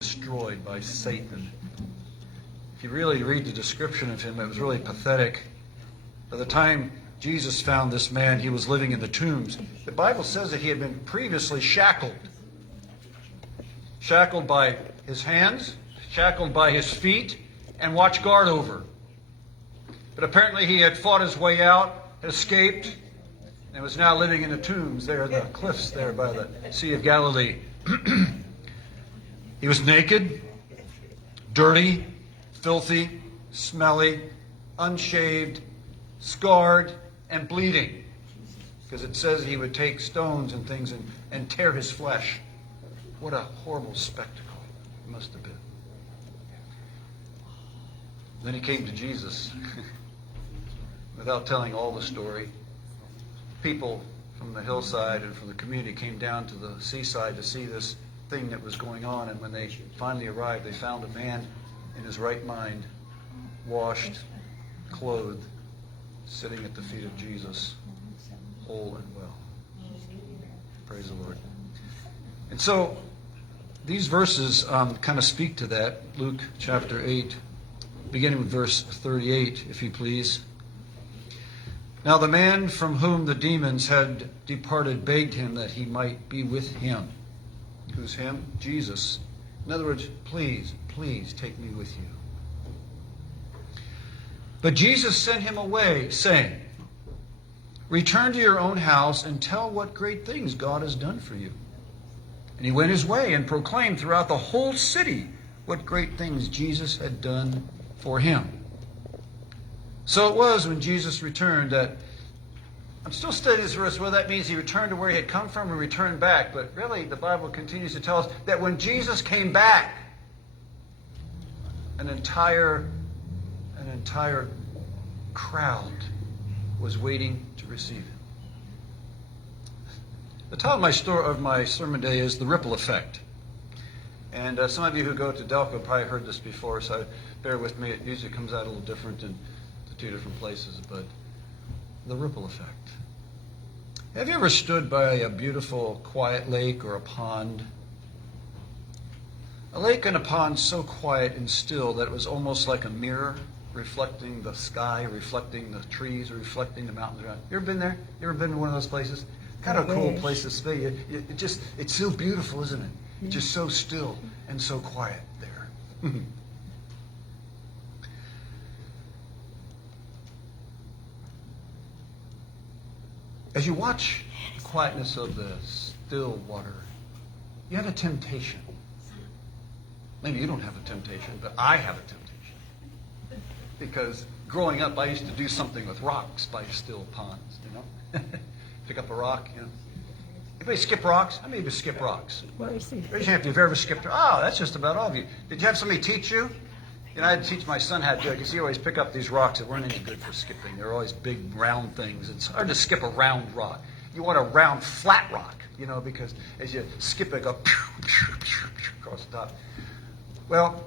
destroyed by Satan. If you really read the description of him, it was really pathetic. By the time Jesus found this man, he was living in the tombs. The Bible says that he had been previously shackled. Shackled by his hands, shackled by his feet, and watched guard over. But apparently he had fought his way out, escaped, and was now living in the tombs there, the cliffs there by the Sea of Galilee. He was naked, dirty, filthy, smelly, unshaved, scarred, and bleeding. Because it says he would take stones and things and tear his flesh. What a horrible spectacle it must have been. Then he came to Jesus. Without telling all the story, people from the hillside and from the community came down to the seaside to see this thing that was going on. And when they finally arrived, they found a man in his right mind, washed, clothed, sitting at the feet of Jesus, whole and well. Praise the Lord. And so these verses kind of speak to that. Luke chapter 8, beginning with verse 38, if you please. Now the man from whom the demons had departed begged him that he might be with him. Who's him? Jesus. In other words, please, please take me with you. But Jesus sent him away, saying, return to your own house and tell what great things God has done for you. And he went his way and proclaimed throughout the whole city what great things Jesus had done for him. So it was when Jesus returned that, I'm still studying this verse, well, that means he returned to where he had come from and returned back. But really, the Bible continues to tell us that when Jesus came back, an entire crowd was waiting to receive him. The title of my sermon today is The Ripple Effect. And some of you who go to Delco probably heard this before, so bear with me. It usually comes out a little different in the two different places, but the ripple effect. Have you ever stood by a beautiful, quiet lake or a pond? A lake and a pond so quiet and still that it was almost like a mirror, reflecting the sky, reflecting the trees, reflecting the mountains around. You ever been there? You ever been to one of those places? Kind of a cool place to stay. It's so beautiful, isn't it? It's just so still and so quiet there. As you watch the quietness of the still water, you have a temptation. Maybe you don't have a temptation, but I have a temptation. Because growing up, I used to do something with rocks by still ponds, you know? Pick up a rock, you know. Anybody skip rocks? How many of you skip rocks? Raise your hand if you've ever skipped. Oh, that's just about all of you. Did you have somebody teach you? You know, I had to teach my son how to do it because he always pick up these rocks that weren't any good for skipping. They're always big, round things. It's hard to skip a round rock. You want a round, flat rock, you know, because as you skip it, go across the top. Well,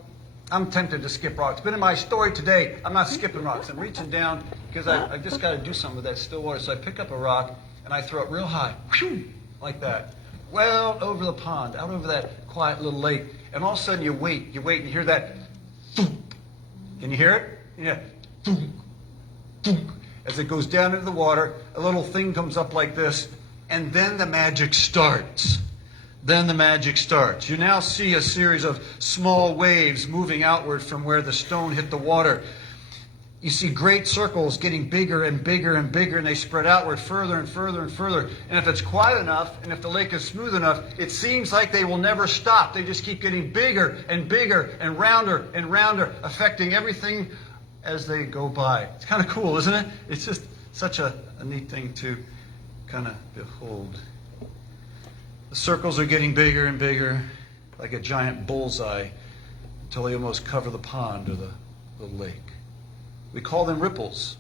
I'm tempted to skip rocks. But in my story today, I'm not skipping rocks. I'm reaching down because I just got to do something with that still water. So I pick up a rock and I throw it real high, like that, well over the pond, out over that quiet little lake. And all of a sudden you wait, and you hear that. Can you hear it? Yeah. As it goes down into the water, a little thing comes up like this, and then the magic starts. You now see a series of small waves moving outward from where the stone hit the water. You see great circles getting bigger and bigger and bigger, and they spread outward further and further and further. And if it's quiet enough, and if the lake is smooth enough, it seems like they will never stop. They just keep getting bigger and rounder, affecting everything as they go by. It's kind of cool, isn't it? It's just such a neat thing to kind of behold. The circles are getting bigger and bigger, like a giant bullseye, until they almost cover the pond or the lake. We call them ripples,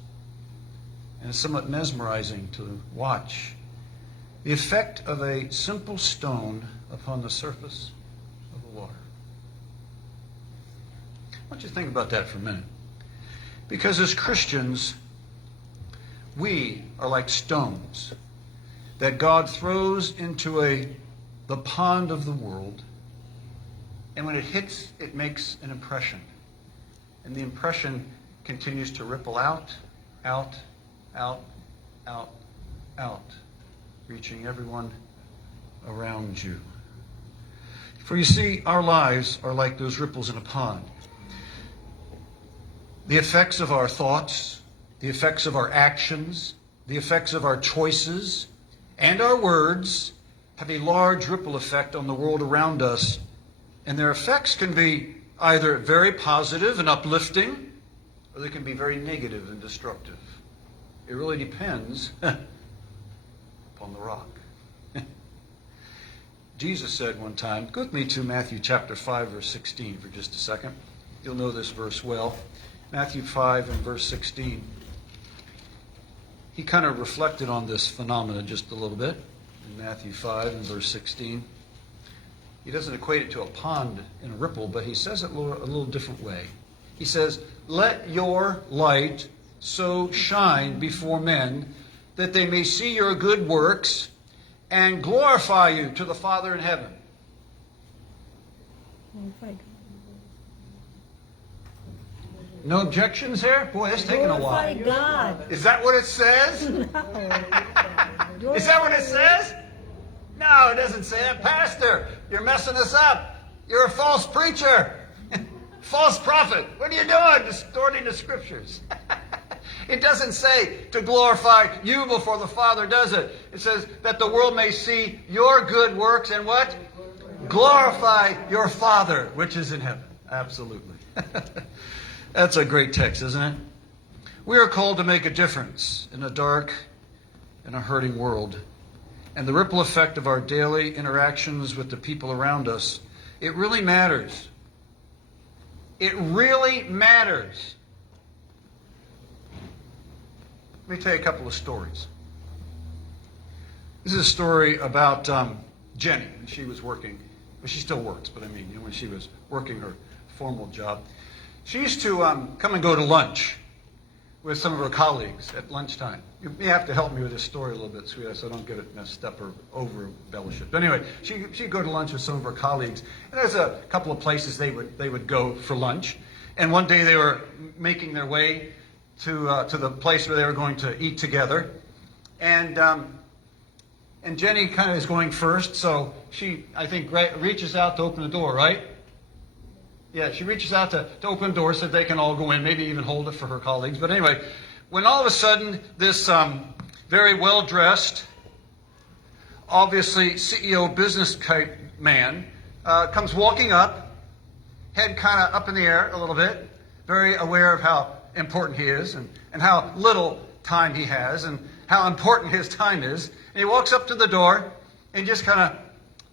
and it's somewhat mesmerizing to watch the effect of a simple stone upon the surface of the water. I want you to think about that for a minute. Because as Christians, we are like stones that God throws into the pond of the world, And when it hits, it makes an impression. And the impression continues to ripple out, out, out, out, out, reaching everyone around you. For you see, our lives are like those ripples in a pond. The effects of our thoughts, the effects of our actions, the effects of our choices, and our words have a large ripple effect on the world around us. And their effects can be either very positive and uplifting, or they can be very negative and destructive. It really depends upon the rock. Jesus said one time, go with me to Matthew chapter 5, verse 16 for just a second. You'll know this verse well. Matthew 5 and verse 16. He kind of reflected on this phenomenon just a little bit in Matthew 5 and verse 16. He doesn't equate it to a pond in a ripple, but he says it a little different way. He says, let your light so shine before men that they may see your good works and glorify you to the Father in heaven. No objections here? Boy, that's taking a while. God. Is that what it says? No. Is that what it says? No, it doesn't say that. Pastor, you're messing us up. You're a false preacher. False prophet. What are you doing? Distorting the scriptures. It doesn't say to glorify you before the Father, does it? It says that the world may see your good works and what? Glorify your Father, which is in heaven. Absolutely. That's a great text, isn't it? We are called to make a difference in a dark and a hurting world. And the ripple effect of our daily interactions with the people around us, it really matters. It really matters. Let me tell you a couple of stories. This is a story about Jenny. She was working, well, she still works, but I mean, when she was working her formal job, she used to come and go to lunch with some of her colleagues at lunchtime. You have to help me with this story a little bit, sweetheart, so I don't get it messed up or over-embellish it. But anyway, she'd go to lunch with some of her colleagues, and there's a couple of places they would go for lunch. And one day they were making their way to the place where they were going to eat together, and Jenny kind of is going first, so she, I think, reaches out to open the door, right? Yeah, she reaches out to open the door so that they can all go in, maybe even hold it for her colleagues. But anyway, when all of a sudden this very well-dressed, obviously CEO business type man comes walking up, head kind of up in the air a little bit, very aware of how important he is and how little time he has and how important his time is. And he walks up to the door and just kind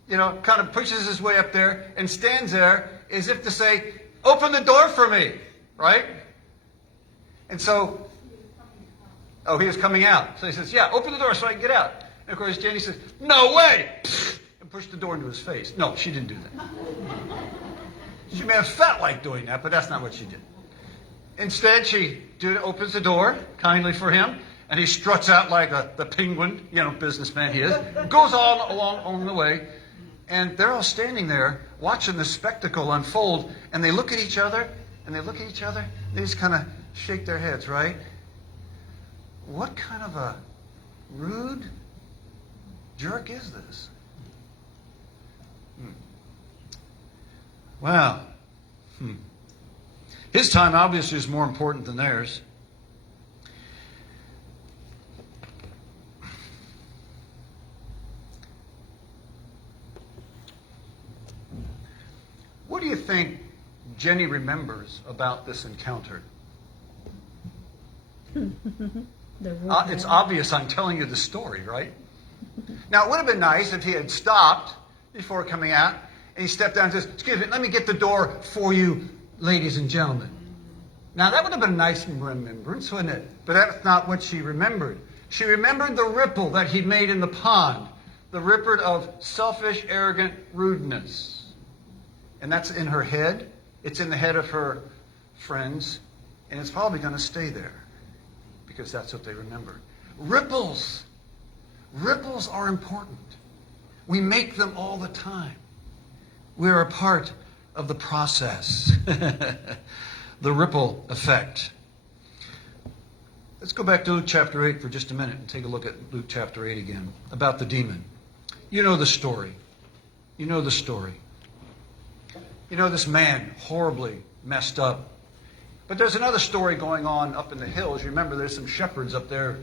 of pushes his way up there and stands there as if to say, open the door for me, right? And so, he was coming out. So he says, yeah, open the door so I can get out. And of course, Jenny says, no way! And pushed the door into his face. No, she didn't do that. She may have felt like doing that, but that's not what she did. Instead, she opens the door kindly for him, and he struts out like the penguin, businessman he is, goes on along the way, and they're all standing there watching this spectacle unfold, and they look at each other, and they just kind of shake their heads, right? What kind of a rude jerk is this? Wow. His time obviously is more important than theirs. What do you think Jenny remembers about this encounter? It's obvious I'm telling you the story, right? Now, it would have been nice if he had stopped before coming out and he stepped down and says, excuse me, let me get the door for you, ladies and gentlemen. Now, that would have been a nice remembrance, wouldn't it? But that's not what she remembered. She remembered the ripple that he made in the pond, the ripple of selfish, arrogant rudeness. And that's in her head. It's in the head of her friends. And it's probably going to stay there because that's what they remember. Ripples. Ripples are important. We make them all the time. We're a part of the process. The ripple effect. Let's go back to Luke chapter 8 for just a minute and take a look at Luke chapter 8 again, about the demon. You know the story. You know the story. You know this man, horribly messed up. But there's another story going on up in the hills. You remember there's some shepherds up there.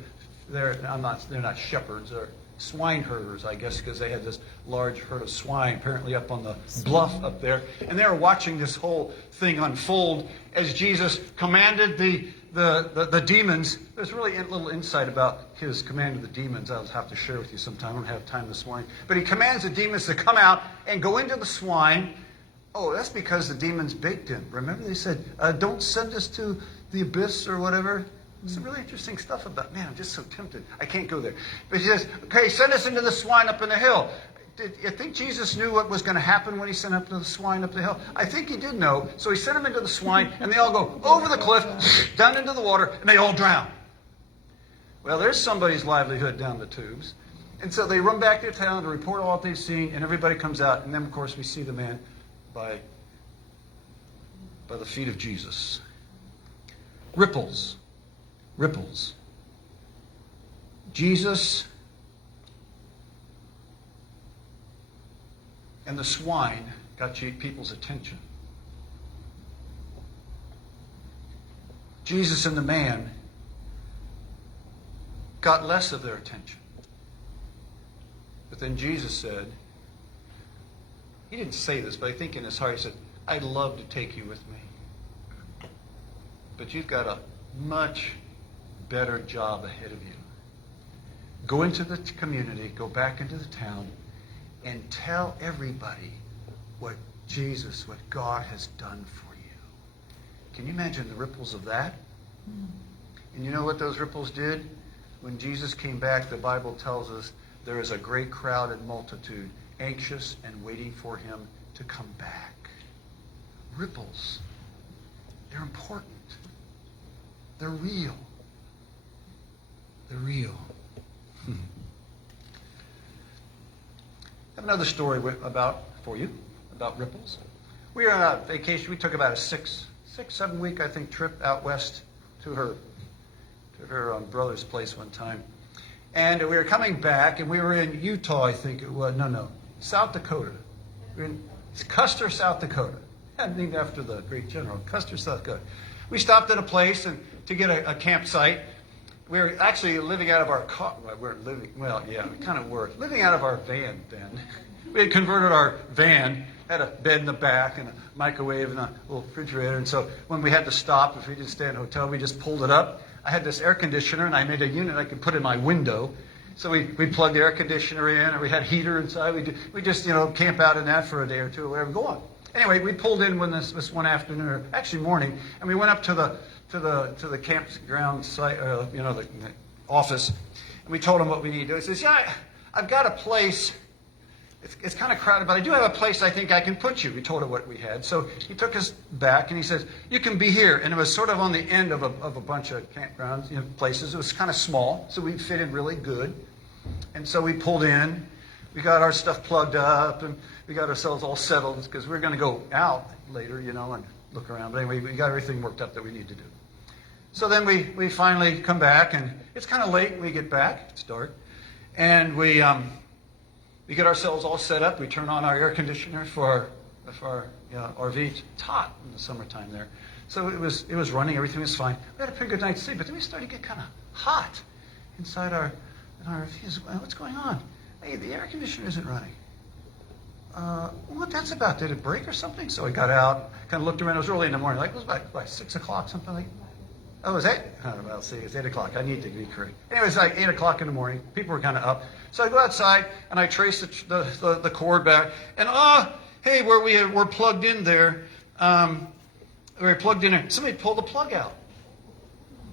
They're not shepherds. They're swine herders, I guess, because they had this large herd of swine apparently up on the bluff up there. And they were watching this whole thing unfold as Jesus commanded the demons. There's really a little insight about his command of the demons I'll have to share with you sometime. I don't have time this morning. But he commands the demons to come out and go into the swine. Oh, that's because the demons baked him. Remember they said, don't send us to the abyss or whatever. Some really interesting stuff about, man, I'm just so tempted. I can't go there. But he says, okay, send us into the swine up in the hill. Did you think Jesus knew what was going to happen when he sent up to the swine up the hill? I think he did know. So he sent them into the swine, and they all go over the cliff, down into the water, and they all drown. Well, there's somebody's livelihood down the tubes. And so they run back to town to report all that they've seen, and everybody comes out. And then, of course, we see the man by the feet of Jesus. Ripples. Ripples. Jesus and the swine got people's attention. Jesus and the man got less of their attention. But then Jesus said, he didn't say this, but I think in his heart he said, I'd love to take you with me. But you've got a much better job ahead of you. Go into the community, go back into the town, and tell everybody what Jesus, what God has done for you. Can you imagine the ripples of that? And you know what those ripples did? When Jesus came back, the Bible tells us there is a great crowded multitude anxious and waiting for him to come back. Ripples. They're important. They're real. They're real. I have another story for you about ripples. We were on a vacation. We took about a 7 week, I think, trip out west to her brother's place one time. And we were coming back, and we were in Utah, I think it was. No, South Dakota. We were in Custer, South Dakota. Named after the great general, Custer, South Dakota. We stopped at a place to get a campsite. We were actually living out of our car. We kind of were. Living out of our van then. We had converted our van, had a bed in the back and a microwave and a little refrigerator. And so when we had to stop, if we didn't stay in a hotel, we just pulled it up. I had this air conditioner, and I made a unit I could put in my window. So we plugged the air conditioner in, and we had heater inside. We just camp out in that for a day or two or whatever. Go on. Anyway, we pulled in this one afternoon, or actually morning, and we went up to the campground site, the office, and we told him what we need to do. He says, "Yeah, I've got a place. It's kind of crowded, but I do have a place I think I can put you." We told him what we had. So he took us back, and he says, "You can be here." And it was sort of on the end of a bunch of campgrounds, places. It was kind of small, so we fit in really good. And so we pulled in. We got our stuff plugged up, and we got ourselves all settled because we were going to go out later, and look around. But anyway, we got everything worked up that we need to do. So then we finally come back, and it's kind of late when we get back. It's dark. And we get ourselves all set up. We turn on our air conditioner for our RV. It's hot in the summertime there. So it was running. Everything was fine. We had a pretty good night's sleep, but then we started to get kind of hot inside our RV. What's going on? Hey, the air conditioner isn't running. What that's about? Did it break or something? So we got out, kind of looked around. It was early in the morning. It was like 6 o'clock, something like that. Oh, it was 8? Well, see, it's 8 o'clock. I need to be correct. Anyway, it's like 8 o'clock in the morning. People were kind of up. So I go outside, and I trace the cord back. And, hey, where we're plugged in there, we're plugged in there. Somebody pulled the plug out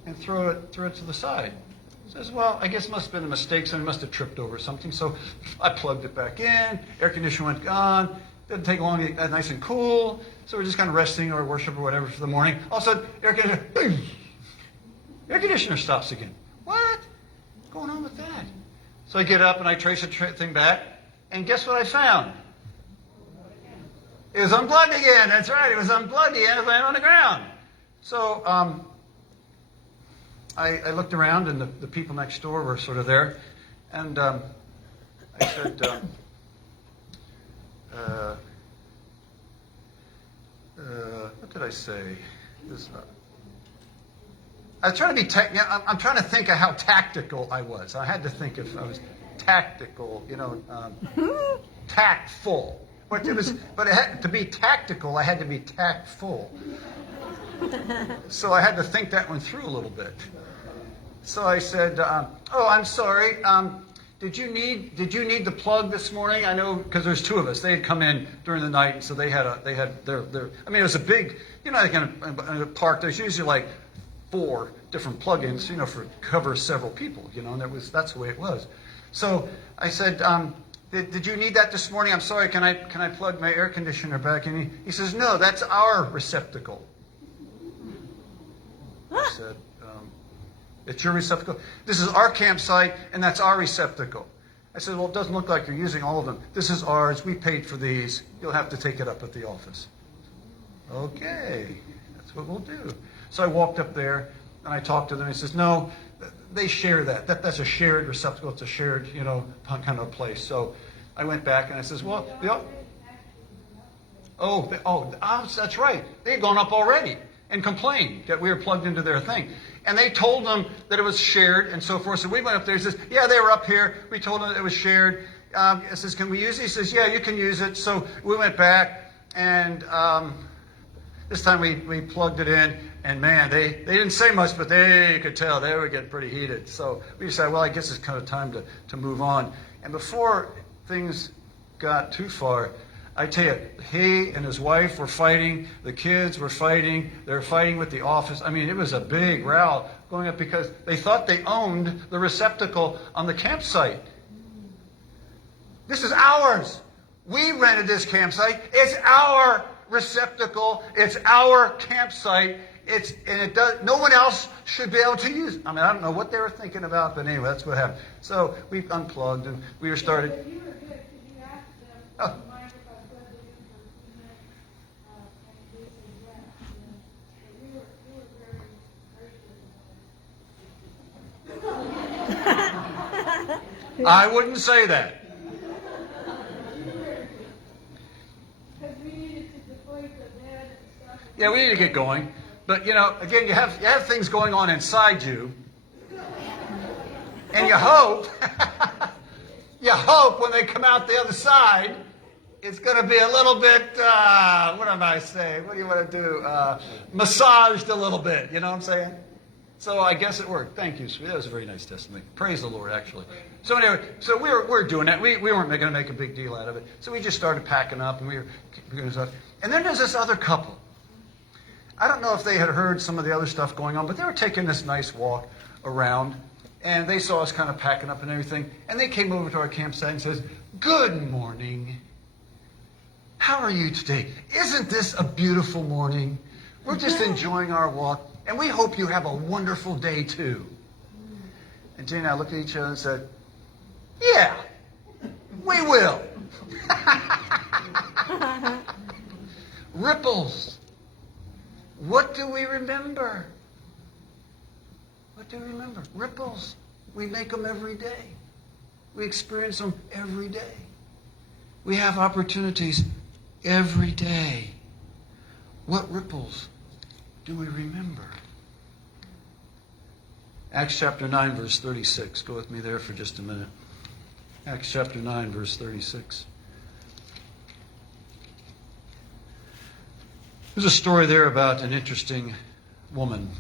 and threw it to the side. Says, well, I guess it must have been a mistake. Somebody must have tripped over something. So I plugged it back in. Air conditioner went on. Didn't take long to get nice and cool. So we're just kind of resting or worship or whatever for the morning. All of a sudden, air conditioner stops again. What? What's going on with that? So I get up and I trace the thing back. And guess what I found? It was unplugged again. That's right. It was unplugged again. It landed on the ground. So I looked around, and the people next door were sort of there. And I said, what did I say? I was trying to be I'm trying to think of how tactical I was. I had to think if I was tactical, tactful. But it had to be tactical. I had to be tactful. So I had to think that one through a little bit. So I said, "Oh, I'm sorry. Did you need the plug this morning? I know because there's two of us. They had come in during the night, and so they had their. I mean, it was a big. Like in a park, there's usually like 4 different plugins, for cover several people, and that's the way it was. So I said, did you need that this morning? I'm sorry. Can I plug my air conditioner back in? He says, no, that's our receptacle. I said, it's your receptacle? This is our campsite, and that's our receptacle. I said, well, it doesn't look like you're using all of them. This is ours. We paid for these. You'll have to take it up at the office. Okay, that's what we'll do. So I walked up there, and I talked to them. He says, no, they share that. That's a shared receptacle. It's a shared, kind of place. So I went back, and I says, well, that's right. They had gone up already and complained that we were plugged into their thing. And they told them that it was shared and so forth. So we went up there. He says, yeah, they were up here. We told them it was shared. I says, can we use it? He says, yeah, you can use it. So we went back, and this time we plugged it in. And man, they didn't say much, but they could tell they were getting pretty heated. So we decided, well, I guess it's kind of time to move on. And before things got too far, I tell you, he and his wife were fighting. The kids were fighting. They were fighting with the office. I mean, it was a big row going up because they thought they owned the receptacle on the campsite. This is ours. We rented this campsite. It's our receptacle. It's our campsite. No one else should be able to use it. I mean, I don't know what they were thinking about, but anyway, that's what happened. So we unplugged, and we were started. You were good. Could you ask them, do you mind if I plug it in for a few minutes? And they said yes. But you were very gracious. I wouldn't say that. Because we needed to deflate the bed and stuff. Yeah, we need to get going. But, again, you have things going on inside you. And you hope when they come out the other side, it's going to be a little bit, what am I saying? What do you want to do? Massaged a little bit, you know what I'm saying? So I guess it worked. Thank you, sweetie. That was a very nice testimony. Praise the Lord, actually. So anyway, so we're doing that. We weren't going to make a big deal out of it. So we just started packing up, and we were doing stuff. And then there's this other couple. I don't know if they had heard some of the other stuff going on, but they were taking this nice walk around, and they saw us kind of packing up and everything, and they came over to our campsite and says, good morning. How are you today? Isn't this a beautiful morning? We're just enjoying our walk, and we hope you have a wonderful day too. And Jane and I looked at each other and said, yeah, we will. Ripples. What do we remember? What do we remember? Ripples. We make them every day. We experience them every day. We have opportunities every day. What ripples do we remember? Acts chapter 9, verse 36. Go with me there for just a minute. Acts chapter 9, verse 36. There's a story there about an interesting woman.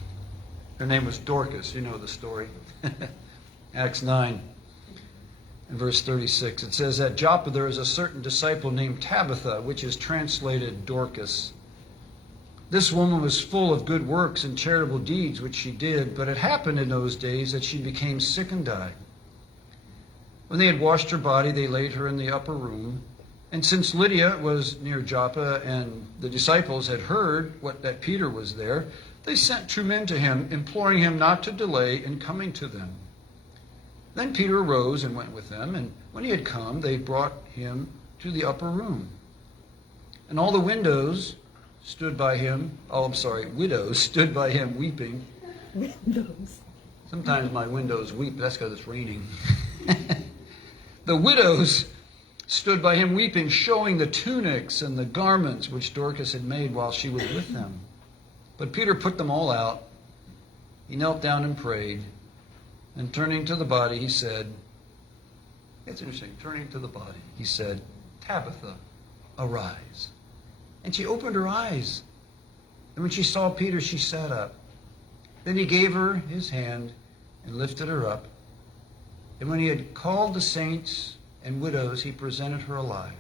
Her name was Dorcas. You know the story. Acts 9 and verse 36. It says, at Joppa there is a certain disciple named Tabitha, which is translated Dorcas. This woman was full of good works and charitable deeds, which she did, but it happened in those days that she became sick and died. When they had washed her body, they laid her in the upper room. And since Lydia was near Joppa and the disciples had heard that Peter was there, they sent 2 men to him, imploring him not to delay in coming to them. Then Peter arose and went with them, and when he had come, they brought him to the upper room. And all the widows stood by him weeping. Windows. Sometimes my windows weep, but that's because it's raining. The widows stood by him weeping, showing the tunics and the garments which Dorcas had made while she was with them. But Peter put them all out. He knelt down and prayed. And turning to the body, he said, it's interesting, turning to the body, he said, Tabitha, arise. And she opened her eyes. And when she saw Peter, she sat up. Then he gave her his hand and lifted her up. And when he had called the saints and widows, he presented her alive.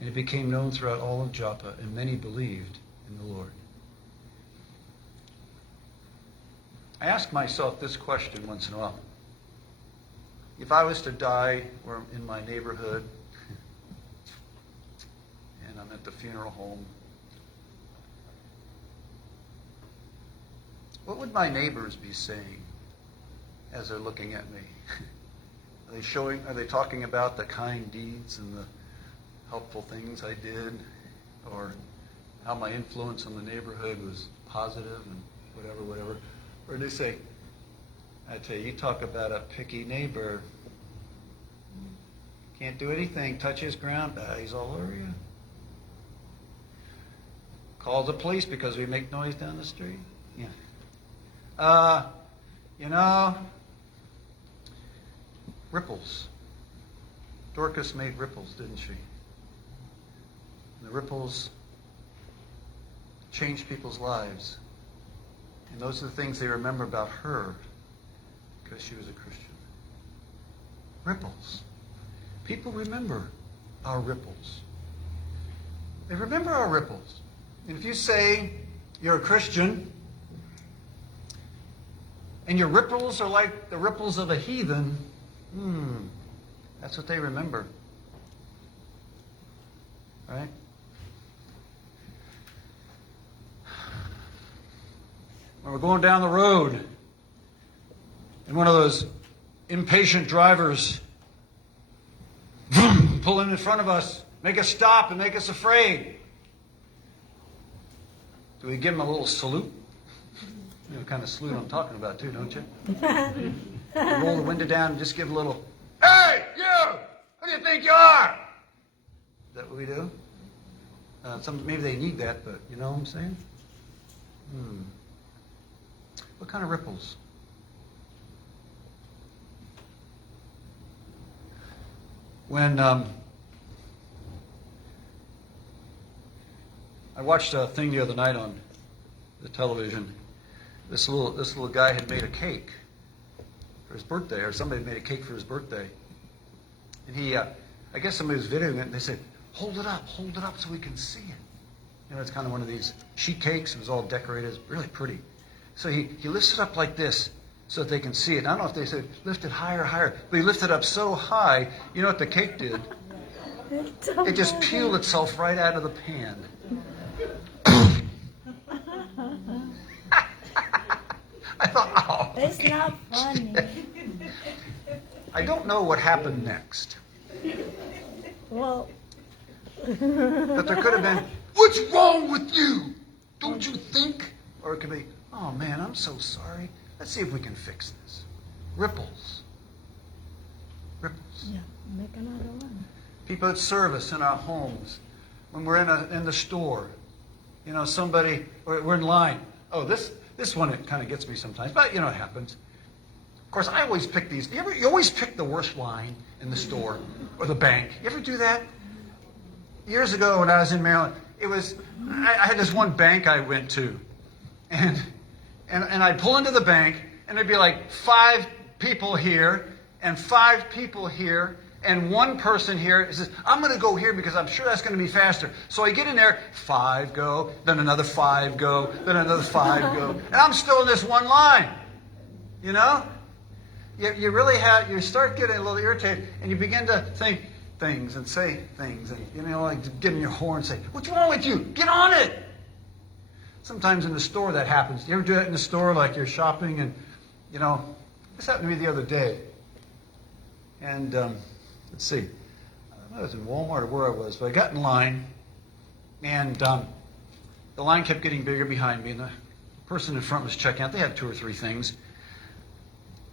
And it became known throughout all of Joppa, and many believed in the Lord. I ask myself this question once in a while. If I was to die or in my neighborhood, and I'm at the funeral home, what would my neighbors be saying as they're looking at me? Are they talking about the kind deeds and the helpful things I did, or how my influence on the neighborhood was positive and whatever? Or do they say, I tell you, you talk about a picky neighbor. Can't do anything, touch his ground, he's all over you. Call the police because we make noise down the street. Yeah. Ripples. Dorcas made ripples, didn't she? And the ripples changed people's lives. And those are the things they remember about her because she was a Christian. Ripples. People remember our ripples. They remember our ripples. And if you say you're a Christian and your ripples are like the ripples of a heathen, that's what they remember. Right? When we're going down the road and one of those impatient drivers pull in front of us, make us stop and make us afraid, do we give him a little salute? You know the kind of salute I'm talking about too, don't you? You roll the window down and just give a little, hey, you! Who do you think you are? Is that what we do? Maybe they need that, but you know what I'm saying? What kind of ripples? When I watched a thing the other night on the television, this little guy had made a cake for his birthday, or somebody made a cake for his birthday, and he, I guess somebody was videoing it, and they said, hold it up so we can see it. You know, it's kind of one of these sheet cakes. It was all decorated. It was really pretty. So he lifts it up like this so that they can see it. I don't know if they said, lift it higher, but he lifted it up so high, you know what the cake did? It just peeled itself right out of the pan. I thought, oh. It's not funny. I don't know what happened next. Well. But there could have been, what's wrong with you? Don't you think? Or it could be, oh man, I'm so sorry. Let's see if we can fix this. Ripples. Ripples. Yeah, make another one. People at service in our homes. When we're in the store. You know, somebody, or we're in line. Oh, this one, it kind of gets me sometimes. But, you know, it happens. Of course, I always pick these. You always pick the worst line in the store or the bank. You ever do that? Years ago when I was in Maryland, I had this one bank I went to. And I'd pull into the bank, and there'd be like 5 people here, and 5 people here, and 1 person here. It says, I'm going to go here because I'm sure that's going to be faster. So I get in there, 5 go, then another 5 go, then another 5 go. And I'm still in this one line. You know? You really you start getting a little irritated, and you begin to think things and say things, and, you know, like get in your horn and say, what's wrong with you? Get on it! Sometimes in the store that happens. You ever do that in the store, like you're shopping and, you know, this happened to me the other day. And, let's see, I don't know if it was in Walmart or where I was, but I got in line And the line kept getting bigger behind me, and the person in front was checking out. They had 2 or 3 things.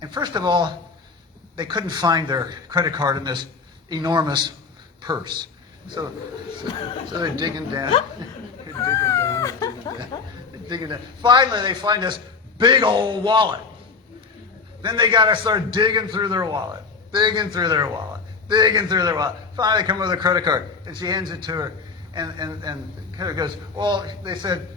And first of all, they couldn't find their credit card in this enormous purse. So they're digging down. They're digging down. Finally, they find this big old wallet. Then they got to start digging through their wallet. Finally, they come with a credit card, and she hands it to her. And the credit goes, well, they said,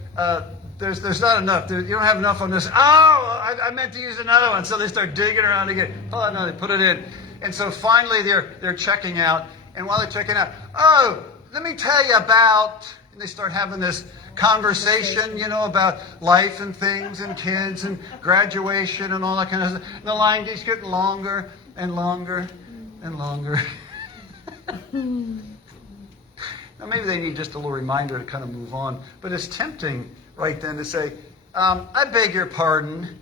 there's not enough. You don't have enough on this. Oh, I meant to use another one. So they start digging around again. Oh, no, they put it in. And so finally they're checking out. And while they're checking out, oh, let me tell you about, and they start having this conversation, about life and things and kids and graduation and all that kind of stuff. And the line keeps getting longer and longer and longer. Now, maybe they need just a little reminder to kind of move on. But it's tempting right then to say, I beg your pardon,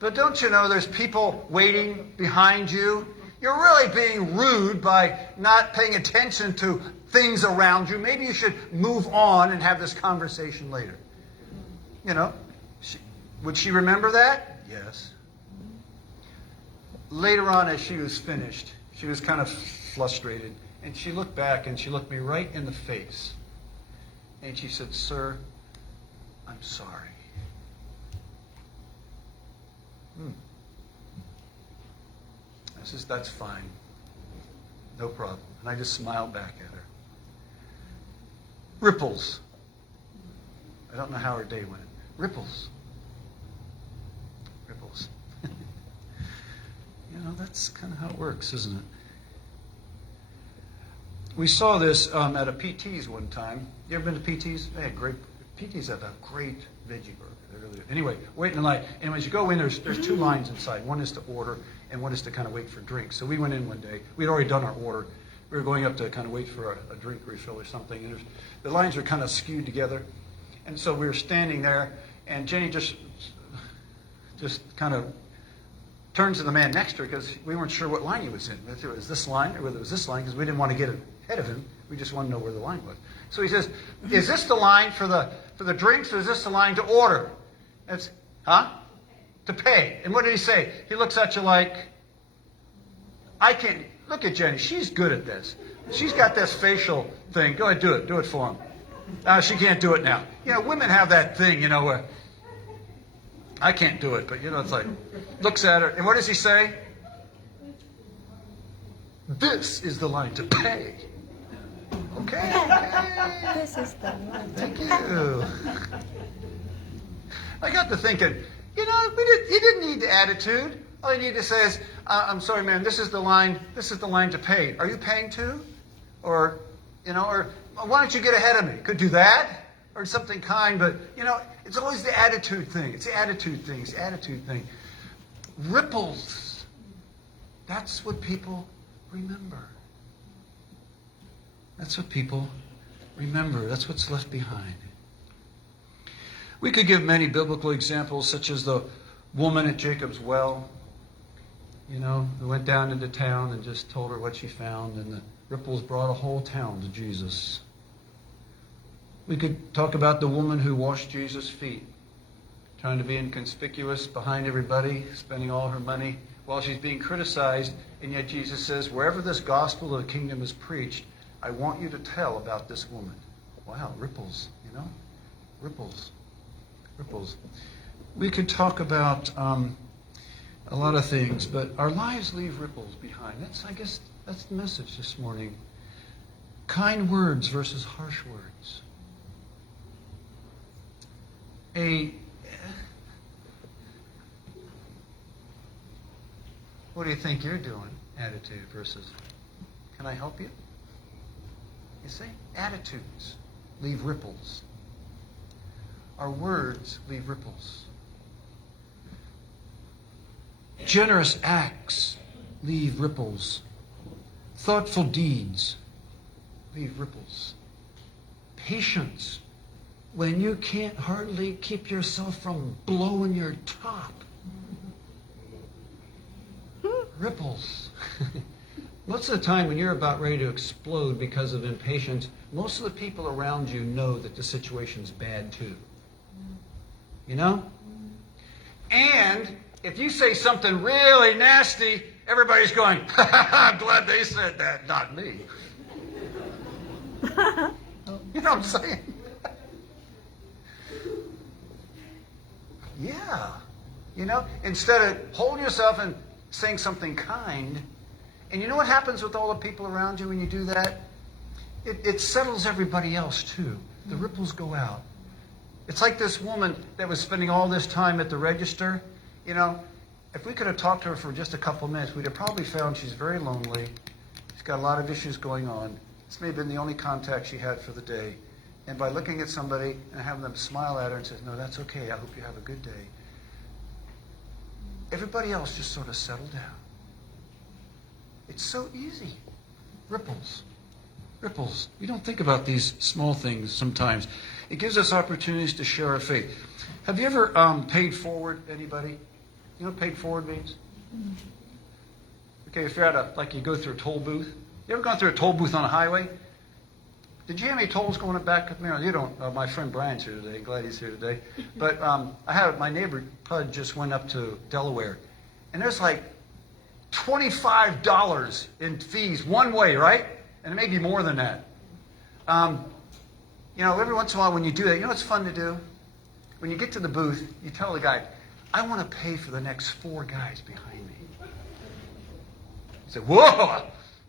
but don't you know there's people waiting behind you? You're really being rude by not paying attention to things around you. Maybe you should move on and have this conversation later. Would she remember that? Yes. Later on, as she was finished, she was kind of frustrated. And she looked back and she looked me right in the face. And she said, "Sir, I'm sorry." I says, "That's fine. No problem." And I just smiled back at her. Ripples. I don't know how her day went. Ripples. Ripples. That's kind of how it works, isn't it? We saw this at a PT's one time. You ever been to PT's? They had great PT's have a great veggie burger. They really do. Anyway, waiting in line. Anyways, you go in. There's 2 lines inside. One is to order, and one is to kind of wait for drinks. So we went in one day. We had already done our order. We were going up to kind of wait for a drink refill or something. And the lines were kind of skewed together, and so we were standing there. And Jenny just kind of turns to the man next to her because we weren't sure what line he was in. Whether it was this line or whether it was this line, because we didn't want to get ahead of him. We just wanted to know where the line was. So he says, "Is this the line for the drinks, or is this the line to order?" It's, to pay. And what did he say? He looks at you like, I can't. Look at Jenny. She's good at this. She's got this facial thing. Go ahead, do it. Do it for him. She can't do it now. Women have that thing, where I can't do it, but it's like, looks at her, and what does he say? "This is the line to pay." Okay. This is the one. Thank you. I got to thinking, you didn't need the attitude. All you need to say is, "I'm sorry, man, this is the line to pay. Are you paying too?" Or, or "Why don't you get ahead of me?" Could do that. Or something kind, but, it's always the attitude thing. It's the attitude thing. It's the attitude thing. Ripples. That's what people remember. That's what people remember. That's what's left behind. We could give many biblical examples, such as the woman at Jacob's well, who went down into town and just told her what she found, and the ripples brought a whole town to Jesus. We could talk about the woman who washed Jesus' feet, trying to be inconspicuous behind everybody, spending all her money while she's being criticized. And yet Jesus says, wherever this gospel of the kingdom is preached, I want you to tell about this woman. Wow, ripples, ripples, ripples. We could talk about a lot of things, but our lives leave ripples behind. I guess that's the message this morning. Kind words versus harsh words. What do you think you're doing? Attitude versus, can I help you? You see? Attitudes leave ripples. Our words leave ripples. Generous acts leave ripples. Thoughtful deeds leave ripples. Patience, when you can't hardly keep yourself from blowing your top. Ripples. Most of the time when you're about ready to explode because of impatience, most of the people around you know that the situation's bad too. You know? And if you say something really nasty, everybody's going, I'm glad they said that, not me. You know what I'm saying? Yeah. You know, instead of holding yourself and saying something kind, and you know what happens with all the people around you when you do that? It settles everybody else too. The ripples go out. It's like this woman that was spending all this time at the register. You know, if we could have talked to her for just a couple minutes, we'd have probably found she's very lonely. She's got a lot of issues going on. This may have been the only contact she had for the day. And by looking at somebody and having them smile at her and say, no, that's okay, I hope you have a good day, everybody else just sort of settled down. It's so easy. Ripples. Ripples. We don't think about these small things sometimes. It gives us opportunities to share our faith. Have you ever paid forward, anybody? You know what paid forward means? Okay, if you're at like you go through a toll booth. You ever gone through a toll booth on a highway? Did you have any tolls going back up there? You don't. My friend Brian's here today. Glad he's here today. But I had my neighbor Pud just went up to Delaware, and there's like $25 in fees one way, right? And it may be more than that. You know, every once in a while when you do that, you know what's fun to do? When you get to the booth, you tell the guy, I want to pay for the next 4 guys behind me. He said, whoa!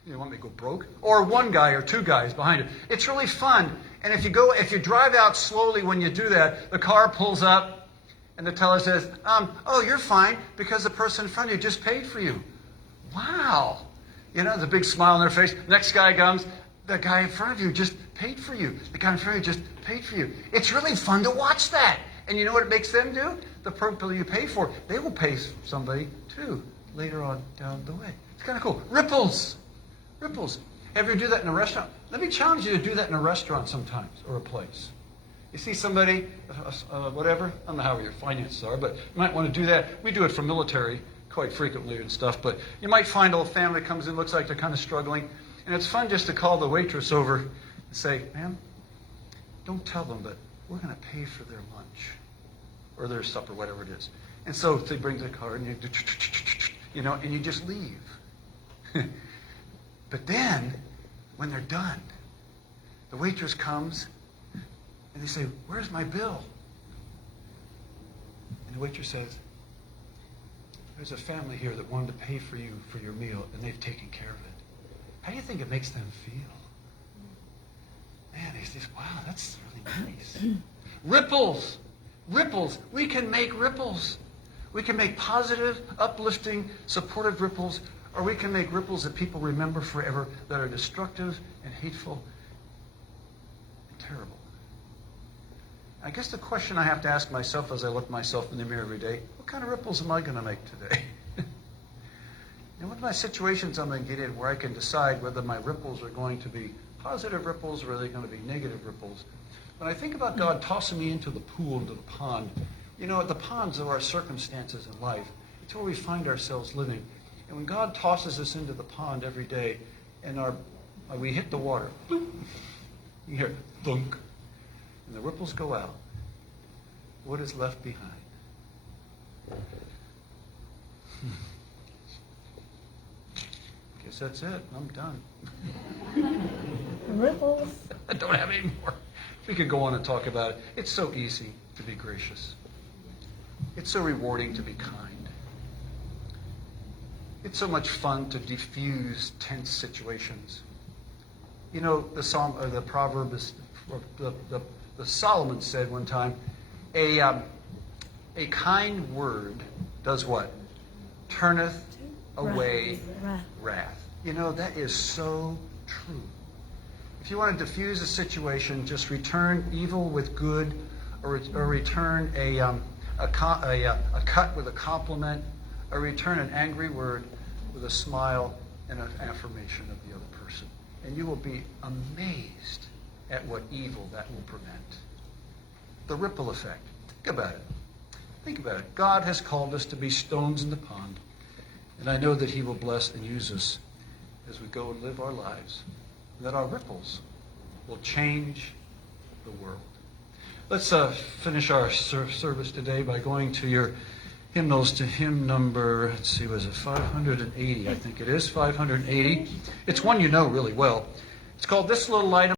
You want me to go broke? Or 1 guy or 2 guys behind it. It's really fun. And if you drive out slowly when you do that, the car pulls up and the teller says, oh, you're fine because the person in front of you just paid for you. Wow. You know, the big smile on their face. Next guy comes, the guy in front of you just paid for you. The guy in front of you just paid for you. It's really fun to watch that. And you know what it makes them do? The people you pay for, they will pay somebody too later on down the way. It's kind of cool. Ripples. Ripples. Ever do that in a restaurant? Let me challenge you to do that in a restaurant sometimes or a place. You see somebody, whatever, I don't know how your finances are, but you might want to do that. We do it for military quite frequently and stuff, but you might find a little family comes in, looks like they're kind of struggling, and it's fun just to call the waitress over and say, ma'am, don't tell them, but we're going to pay for their lunch or their supper, whatever it is. And so they bring the card and you know, and you just leave. But then, when they're done, the waitress comes and they say, where's my bill? And the waitress says, there's a family here that wanted to pay for you for your meal, and they've taken care of it. How do you think it makes them feel? Man, they say, wow, that's really nice. Ripples. Ripples. We can make ripples. We can make positive, uplifting, supportive ripples, or we can make ripples that people remember forever that are destructive and hateful and terrible. I guess the question I have to ask myself as I look myself in the mirror every day, what kind of ripples am I going to make today? And what are my situations I'm going to get in where I can decide whether my ripples are going to be positive ripples or are they going to be negative ripples? When I think about God tossing me into the pool, into the pond, you know, the ponds are our circumstances in life. It's where we find ourselves living. And when God tosses us into the pond every day and we hit the water, boom, you hear thunk, and the ripples go out, what is left behind? Guess that's it. I'm done. Ripples. I don't have any more. We could go on and talk about it. It's so easy to be gracious. It's so rewarding to be kind. It's so much fun to diffuse tense situations. You know, the psalm or the proverb is the Solomon said one time, a kind word does what? Turneth away wrath. You know, that is so true. If you want to diffuse a situation, just return evil with good, or return a cut with a compliment, or return an angry word with a smile and an affirmation of the other person. And you will be amazed at what evil that will prevent. The ripple effect. Think about it. Think about it. God has called us to be stones in the pond. And I know that he will bless and use us as we go and live our lives. That our ripples will change the world. Let's finish our service today by going to your hymnals to hymn number, let's see, was it 580? I think it is 580. It's one you know really well. It's called This Little Light